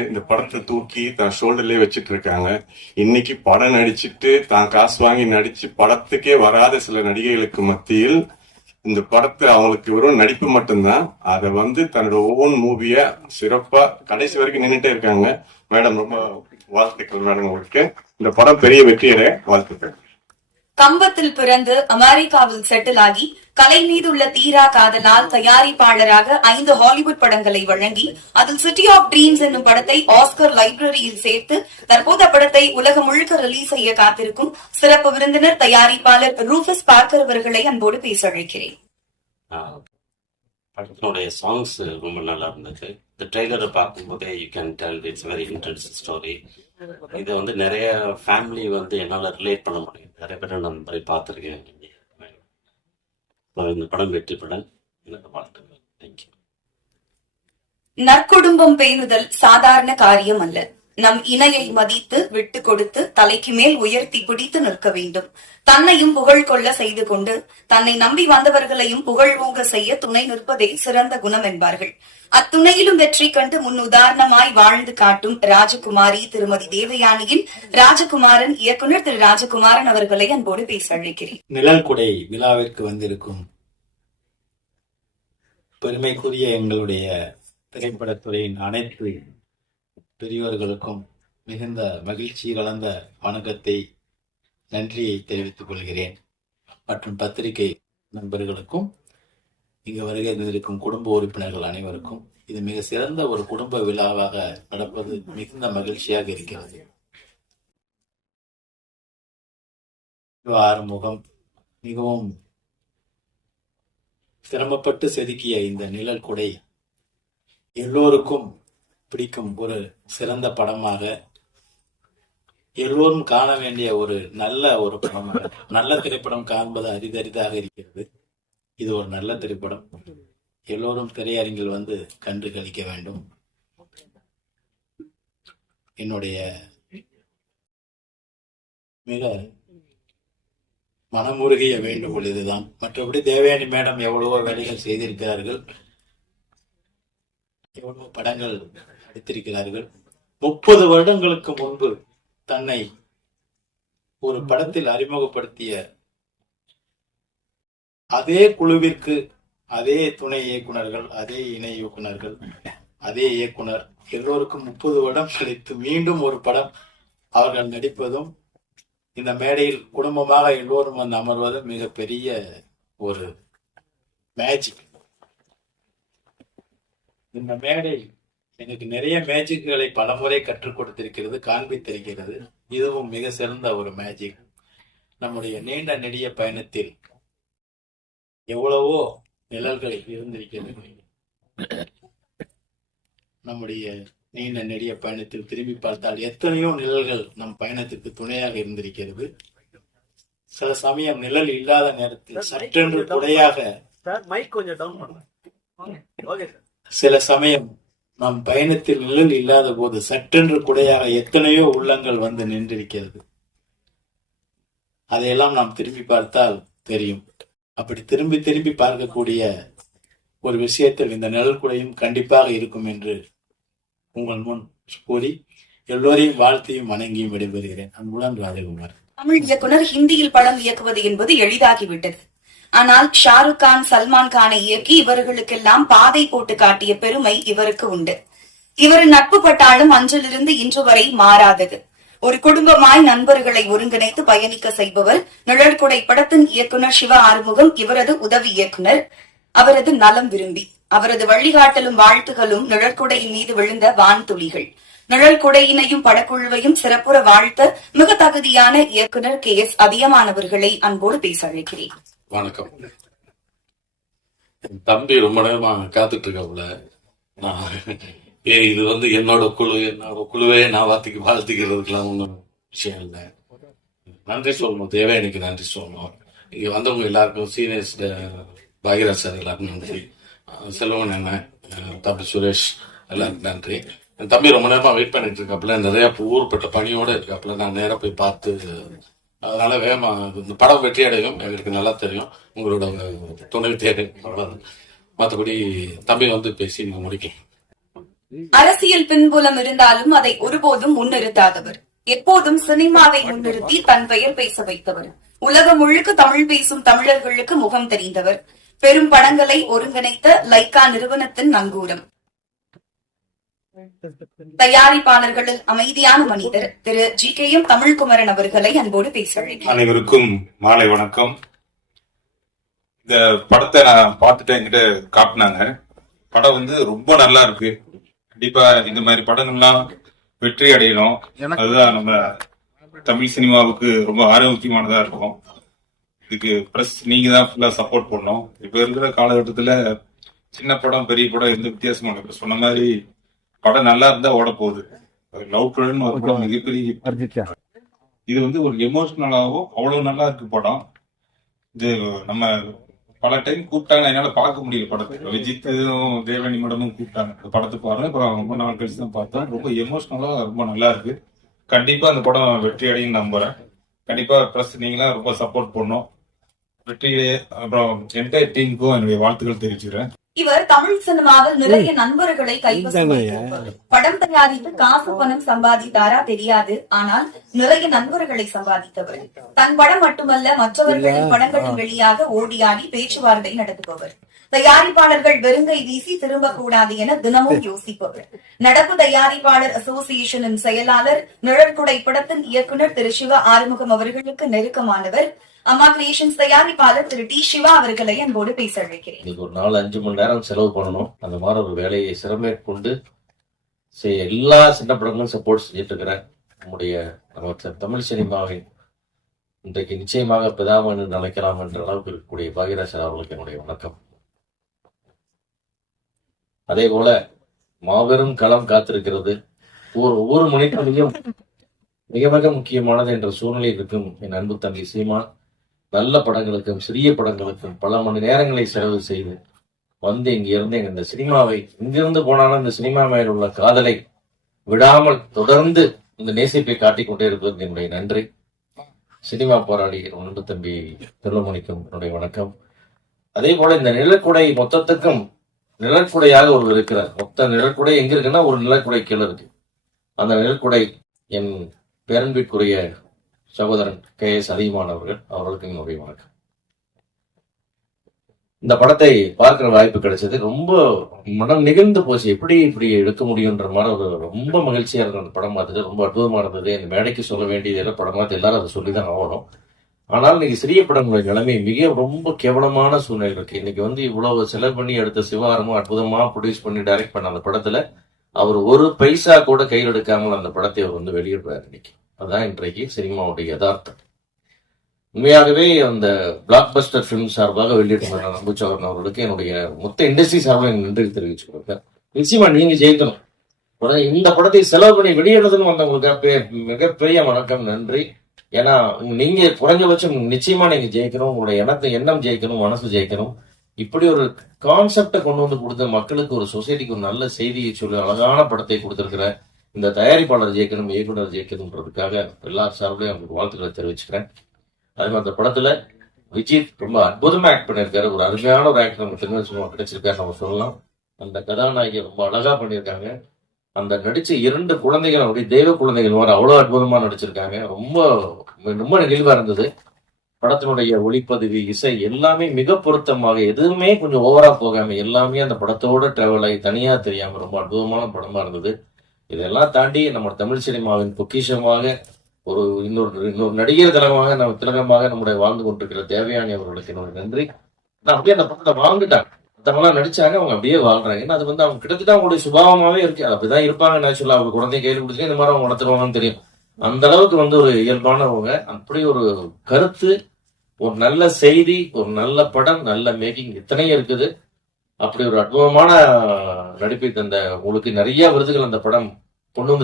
இந்த படத்தை தூக்கி தன் ஷோல்டர்லயே வச்சுட்டு இருக்காங்க இன்னைக்கு படம் நடிச்சுட்டு தான் காசு வாங்கி நடிச்சு படத்துக்கே வராத சில நடிகைகளுக்கு மத்தியில் இந்த படத்தை அவங்களுக்கு வெறும் நடிப்பு மட்டும்தான். அதை வந்து தன்னோட ஓன் மூவிய சிறப்பா கடைசி வரைக்கும் நின்னுட்டே இருக்காங்க. மேடம் ரொம்ப வாழ்த்துக்கள் மேடம் உங்களுக்கு. இந்த படம் பெரிய வெற்றியடைய வாழ்த்துக்கள். கம்பத்தில் பிறந்து அமெரிக்காவில் செட்டில் ஆகி கலை மீதுள்ள தீரா காதலால் தயாரிப்பாளராக ஐந்து ஹாலிவுட் படங்களை வழங்கி அதில் சிட்டி ஆஃப் ட்ரீம்ஸ் என்னும் படத்தை ஆஸ்கர் லைப்ரரியில் சேர்த்து தற்போது படத்தை உலகம் முழுக்க ரிலீஸ் செய்ய காத்திருக்கும் சிறப்பு விருந்தினர் தயாரிப்பாளர் ரூபஸ் பார்க்கர் அவர்களை அன்போடு பேச அழைக்கிறேன். படத்தினுடைய சாங்ஸ் ரொம்ப நல்லா இருந்தது. இந்த ட்ரெய்லரை பார்க்கும்போதே you can tell it's very interesting story இதை வந்து நிறைய ஃபேமிலி வந்து என்னால் ரிலேட் பண்ண முடியும். நிறைய பேர் நான் இந்த மாதிரி பார்த்துருக்கேன். இந்த படம் வெற்றி பெற எனக்கு வாழ்த்துக்கள். தேங்க்யூ நற்குடும்பம் பேணுதல் சாதாரண காரியம் அல்ல. நம் இணையை மதித்து விட்டு கொடுத்து தலைக்கு மேல் உயர்த்தி பிடித்து நிற்க வேண்டும். தன்னையும் புகழ் கொள்ள செய்து கொண்டு தன்னை நம்பி வந்தவர்களையும் புகழ் ஊங்க செய்ய துணை நிற்பதே சிறந்த குணம் என்பார்கள். அத்துணையிலும் வெற்றி கண்டு முன் உதாரணமாய் வாழ்ந்து காட்டும் ராஜகுமாரி திருமதி தேவயானியின் ராஜகுமாரன் இயக்குனர் திரு ராஜகுமாரன் அவர்களை அன்போடு பேச அழைக்கிறேன். நிழல் குடை விழாவிற்கு வந்திருக்கும் பெருமைக்குரிய எங்களுடைய திரைப்படத்துறையின் அனைத்து பெரியோர்களுக்கும் மிகுந்த மகிழ்ச்சி கலந்த வணக்கத்தை நன்றியை தெரிவித்துக் கொள்கிறேன். மற்றும் பத்திரிகை நண்பர்களுக்கும் இங்கு வருகை தந்திருக்கும் குடும்ப உறுப்பினர்கள் அனைவருக்கும் இது மிக சிறந்த ஒரு குடும்ப விழாவாக நடப்பது மிகுந்த மகிழ்ச்சியாக இருக்கிறது. ஆறுமுகம் மிகவும் சிரமப்பட்டு செதுக்கிய இந்த நிழல் குடை எல்லோருக்கும் பிடிக்கும் ஒரு சிறந்த படமாக எல்லோரும் காண வேண்டிய ஒரு நல்ல ஒரு படமாக நல்ல திரைப்படம் காண்பது அரிதரிதாக இருக்கிறது. இது ஒரு நல்ல திரைப்படம். எல்லோரும் திரையரங்கில் வந்து கண்டு கழிக்க வேண்டும். என்னுடைய மிக மனமுருகிய வேண்டுகோள் இதுதான். மற்றபடி தேவயானி மேடம் எவ்வளவோ வேலைகள் செய்திருக்கிறார்கள். எவ்வளவோ படங்கள் நடித்திருக்கிறார்கள் முப்பது வருடங்களுக்கு முன்பு தன்னை ஒரு படத்தில் அறிமுகப்படுத்திய அதே குழுவிற்கு அதே துணை இயக்குனர்கள் அதே இணை இயக்குனர்கள் அதே இயக்குனர் எல்லோருக்கும் முப்பது வருடம் கழித்து மீண்டும் ஒரு படம் அவர்கள் நடிப்பதும் இந்த மேடையில் குடும்பமாக எல்லோரும் வந்து அமர்வது மிகப்பெரிய ஒரு மேஜிக் இந்த மேடையில் எனக்கு நிறைய மேஜிக்குகளை பலமுறை கற்றுக் கொடுத்திருக்கிறது காண்பித்திருக்கிறது. இதுவும் மிக சிறந்த ஒரு மேஜிக் நம்முடைய நீண்ட நெடிய பயணத்தில் எவ்வளவோ நிழல்கள் இருந்திருக்கிறது. நம்முடைய நீண்ட நெடிய பயணத்தில் திரும்பி பார்த்தால் எத்தனையோ நிழல்கள் நம் பயணத்திற்கு துணையாக இருந்திருக்கிறது. சில சமயம் நிழல் இல்லாத நேரத்தில் சற்றென்று துணையாக சில சமயம் நம் பயணத்தில் நிழல் இல்லாத போது சட்டென்று குடையாக எத்தனையோ உள்ளங்கள் வந்து நின்றிருக்கிறது. அதையெல்லாம் நாம் திரும்பி பார்த்தால் தெரியும். அப்படி திரும்பி திரும்பி பார்க்கக்கூடிய ஒரு விஷயத்தில் இந்த நிழல் குடையும் கண்டிப்பாக இருக்கும் என்று உங்கள் முன் கூறி எல்லோரையும் வாழ்த்தையும் வணங்கியும் விடைபெறுகிறேன். அன்புடன் ராஜகுமார். தமிழ் இயக்குனர் ஹிந்தியில் படம் இயக்குவது என்பது எளிதாகிவிட்டது. ஆனால் ஷாருக் கான் சல்மான் கானை இயக்கி இவர்களுக்கெல்லாம் பாதை போட்டு காட்டிய பெருமை இவருக்கு உண்டு. இவர் நட்பு பட்டாலும் அன்றிலிருந்து இன்று வரை மாறாதது. ஒரு குடும்பமாய் நண்பர்களை ஒருங்கிணைத்து பயணிக்க செய்பவர் நிழற்குடை படத்தின் இயக்குனர் சிவ ஆறுமுகம் இவரது உதவி இயக்குனர் அவரது நலம் விரும்பி. அவரது வழிகாட்டலும் வாழ்த்துகளும் நிழற்குடையின் மீது விழுந்த வான்துளிகள் நிழற்குடையினையும் படக்குழுவையும் சிறப்புற வாழ்த்த மிக தகுதியான இயக்குனர் கே எஸ் அதியமானவர்களை அன்போடு பேச அழைக்கிறேன் வணக்கம். தம்பி ரொம்ப நேரமா காத்துட்டு இருக்காப்புல. நான் ஏ இது வந்து என்னோட குழு என்னோட குழுவே நான் வாத்திக்கு வாழ்த்துக்கிறதுக்கெல்லாம் ஒன்றும் விஷயம் இல்லை. நன்றி சொல்லணும் தேவயானிக்கு நன்றி சொல்லணும். இங்க வந்தவங்க எல்லாருக்கும் சீனியர்ஸ் பாகிராஜ் சார் எல்லாருக்கும் நன்றி. செல்வன் என்ன தம்பி சுரேஷ் எல்லாருக்கும் நன்றி. என் தம்பி ரொம்ப நேரமா வெயிட் பண்ணிட்டு இருக்காப்புல. நிறைய ஊர்பட்ட பணியோட இருக்காப்புல. நான் நேரா போய் பார்த்து அதனால வேகமா இந்த படம் வெற்றி அடையும். எங்களுக்கு நல்லா தெரியும். உங்களோட துணை தேவை மற்றபடி தம்பி வந்து பேசி நீங்க முடிக்க. அரசியல் பின்புலம் இருந்தாலும் அதை ஒருபோதும் முன்னிறுத்தாதவர். எப்போதும் சினிமாவை முன்னிறுத்தி தன் பெயர் பேச வைத்தவர். உலகம் முழுக்க தமிழ் பேசும் தமிழர்களுக்கு முகம் தெரிந்தவர். பெரும் படங்களை ஒருங்கிணைத்த லைக்கா நிறுவனத்தின் நங்கூரம். தயாரிப்பாளர்களில் அமைதியான மனிதர் Thiru G K M Tamilkumaran அவர்களை அன்போடு பேச. அனைவருக்கும் மாலை வணக்கம். இந்த படத்தை நான் பார்த்துட்டு என்கிட்ட காட்டினாங்க. படம் வந்து ரொம்ப நல்லா இருக்கு. கண்டிப்பா இந்த மாதிரி படங்கள்லாம் வெற்றி அடையணும். அதுதான் நம்ம தமிழ் சினிமாவுக்கு ரொம்ப ஆரோக்கியமானதா இருக்கும். இதுக்கு பிரஸ் நீங்க தான் ஃபுல்லா சப்போர்ட் பண்ணணும். இப்ப இருக்கிற காலகட்டத்துல சின்ன படம் பெரிய படம் எந்த வித்தியாசமும் இல்லை. இப்ப சொன்ன மாதிரி படம் நல்லா இருந்தா ஓட போகுது. லவ் டுடேன்னு ஒரு படம் மிகப்பெரிய. இது வந்து ஒரு எமோஷனலாகவும் அவ்வளவு நல்லா இருக்கு படம். இது நம்ம பல டைம் கூப்பிட்டாங்க என்னால பார்க்க முடியல படத்தை விஜித்தும் தேவனி மேடமும் கூப்பிட்டாங்க. இந்த படத்தை பாருங்க அப்புறம் ரொம்ப நாள் கழிச்சு தான் பார்த்தோம் ரொம்ப எமோஷனலா ரொம்ப நல்லா இருக்கு. கண்டிப்பா அந்த படம் வெற்றி அடையும் நம்புறேன். கண்டிப்பா பிரஸ் நீங்களாம் ரொம்ப சப்போர்ட் பண்ணும். வெற்றி அப்புறம் என்டையர் டீமுக்கும் என்னுடைய வாழ்த்துக்கள் தெரிவிச்சுக்கிறேன். இவர் தமிழ் சினிமாவில் நிறைய நண்பர்களை வைத்திருப்பவர். படம் தயாரித்து காசு பணம் சம்பாதித்தாரா தெரியாது. ஆனால் நிறைய நண்பர்களை சம்பாதித்தவர். தன் படம் மட்டுமல்ல மற்றவர்களின் படங்களின் வெளியாக ஓடியாடி பேச்சுவார்த்தை நடத்துபவர். தயாரிப்பாளர்கள் வெறுங்கை வீசி திரும்ப கூடாது என தினமும் யோசிப்பவர். நடப்பு தயாரிப்பாளர் அசோசியேஷனின் செயலாளர் நிழற்குடை படத்தின் இயக்குனர் திரு சிவ ஆறுமுகம் அவர்களுக்கு நெருக்கமானவர். அம்மா கிரியேஷன்ஸ் தயாரிப்பாளர் திரு டி சிவா அவர்களை அன்போடு பேச அழைக்கிறேன். இன்னைக்கு ஒரு நாலு அஞ்சு மணி நேரம் செலவு பண்ணணும். அந்த மாதிரி ஒரு வேலையை சிரமேற்கொண்டு செய்ய எல்லா சின்ன படங்களும் சப்போர்ட் செஞ்சுட்டு இருக்கிறேன் நம்முடைய நம்ம தமிழ் சினிமாவின் இன்றைக்கு நிச்சயமாக பிதாமன் என்று அழைக்கலாம் என்ற அளவுக்கு இருக்கக்கூடிய பாகியராஜர் அவர்களுக்கு என்னுடைய வணக்கம். அதே போல மாபெரும் களம் காத்திருக்கிறது. ஒரு ஒவ்வொரு மனிதனையும் மிக மிக முக்கியமானது என்ற சூழ்நிலையில் இருக்கும் என் அன்பு தம்பி சீமான். நல்ல படங்களுக்கும் சிறிய படங்களுக்கும் பல மணி நேரங்களை செலவு செய்து வந்து இங்க இருந்து இந்த சினிமாவை இங்கிருந்து போனாலும் இந்த சினிமா மேல் உள்ள காதலை விடாமல் தொடர்ந்து இந்த நேசிப்பை காட்டிக் கொண்டே இருப்பதற்கு என்னுடைய நன்றி. சினிமா போராடி அன்பு தம்பி திருமணிக்கும் என்னுடைய வணக்கம். அதே போல இந்த நிலக்குடை மொத்தத்துக்கும் நிழற்குடையாக ஒருவர் இருக்கிறார். மொத்த நிழற்குடை எங்க இருக்குன்னா ஒரு நிலக்குடை கீழே இருக்கு. அந்த நிழற்குடை என் பேரன்பிற்குரிய சகோதரன் கே எஸ் அதிகமான் அவர்கள் அவர்களுக்கு என்னுடைய வணக்கம். இந்த படத்தை பார்க்குற வாய்ப்பு கிடைச்சது. ரொம்ப மனம் நிகழ்ந்து போச்சு. எப்படி இப்படி எடுக்க முடியுன்ற மாதிரி ஒரு ரொம்ப மகிழ்ச்சியாக இருந்த அந்த படம் பார்த்துட்டு ரொம்ப அற்புதமாக இருந்தது இந்த மேடைக்கு சொல்ல வேண்டியது எல்லாம் படம் பார்த்து எல்லாரும் அதை சொல்லி தான் ஆகணும். ஆனால் இன்னைக்கு சிறிய படங்களுடைய நிலைமை மிக ரொம்ப கேவலமான சூழ்நிலை இருக்கு. இன்னைக்கு வந்து இவ்வளவு செலவு பண்ணி எடுத்த சிவாரமும் அற்புதமா ப்ரொடியூஸ் பண்ணி டைரக்ட் பண்ண அந்த படத்துல அவர் ஒரு பைசா கூட கையில் எடுக்காமல் அந்த படத்தை அவர் வந்து வெளியிடுறாரு இன்னைக்கு. அதான் இன்றைக்கு சினிமாவுடைய யதார்த்தம். உண்மையாகவே அந்த பிளாக் பஸ்டர் ஃபிலிம் சார்பாக வெளியிட்டு நம்புச்சவரன் அவர்களுக்கு என்னுடைய மொத்த இண்டஸ்ட்ரி சார்பாக எனக்கு நன்றி தெரிவிச்சுக்கிறேன். நிச்சயமா நீங்க ஜெயிக்கணும். இந்த படத்தை செலவு பண்ணி வெளியிடுறதுன்னு வந்தவங்களுக்கு மிகப்பெரிய வணக்கம் நன்றி. ஏன்னா நீங்க குறைஞ்சபட்சம் நிச்சயமா நீங்க ஜெயிக்கணும் உங்களோட எண்ணத்தை எண்ணம் ஜெயிக்கணும் மனசு ஜெயிக்கணும். இப்படி ஒரு கான்செப்டை கொண்டு வந்து கொடுத்த மக்களுக்கு ஒரு சொசைட்டிக்கு ஒரு நல்ல செய்தியை சொல்லி அழகான படத்தை கொடுத்திருக்கிற இந்த தயாரிப்பாளர் ஜெயிக்கணும் இயக்குனர் ஜெயிக்கணுன்றதுக்காக எல்லா சார்பிலையும் அவங்களுக்கு வாழ்த்துக்களை தெரிவிச்சுக்கிறேன். அதே மாதிரி அந்த படத்துல விஜித் ரொம்ப அற்புதமா ஆக்ட் பண்ணியிருக்காரு. ஒரு அருமையான ஒரு ஆக்டர் நம்ம திரும்ப கிடைச்சிருக்காரு நம்ம சொல்லலாம். அந்த கதாநாயகி ரொம்ப அழகா பண்ணியிருக்காங்க. அந்த நடிச்ச இரண்டு குழந்தைகள் அப்படியே தெய்வ குழந்தைகள் மாதிரி அவ்வளவு அற்புதமா நடிச்சிருக்காங்க. ரொம்ப ரொம்ப நெகிழ்வா இருந்தது. படத்தினுடைய ஒளிப்பதிவு இசை எல்லாமே மிக பொருத்தமாக எதுவுமே கொஞ்சம் ஓவரா போகாம எல்லாமே அந்த படத்தோட டிராவல் ஆகி தனியா தெரியாம ரொம்ப அற்புதமான படமா இருந்தது. இதெல்லாம் தாண்டி நம்ம தமிழ் சினிமாவின் பொக்கிஷமாக ஒரு இன்னொரு இன்னொரு நடிகர் தலமாக நம்ம திலகமாக நம்முடைய வாழ்ந்து கொண்டிருக்கிற தேவயானி அவர்களுக்கு என்னுடைய நன்றி. நான் அப்படியே அந்த படத்தை வாங்கிட்டாங்க மற்றவங்களாம் நடிச்சாங்க அவங்க அப்படியே வாழ்றாங்க. ஏன்னா அது வந்து அவங்க கிட்டத்தட்ட அவங்களுடைய சுபாவமாவே இருக்கு. அப்படிதான் இருப்பாங்க நேச்சுரலா அவங்க குழந்தை கையில் கொடுத்துட்டு இந்த மாதிரி அவங்க வளர்த்துருவாங்கன்னு தெரியும். அந்த அளவுக்கு வந்து ஒரு இயல்பானவங்க அப்படி ஒரு கருத்து ஒரு நல்ல செய்தி ஒரு நல்ல படம் நல்ல மேக்கிங் இத்தனையும் இருக்குது. அப்படி ஒரு அற்புதமான நடிப்பை தந்த உங்களுக்கு நிறைய விருதுகள் அந்த படம் கொண்டு வந்து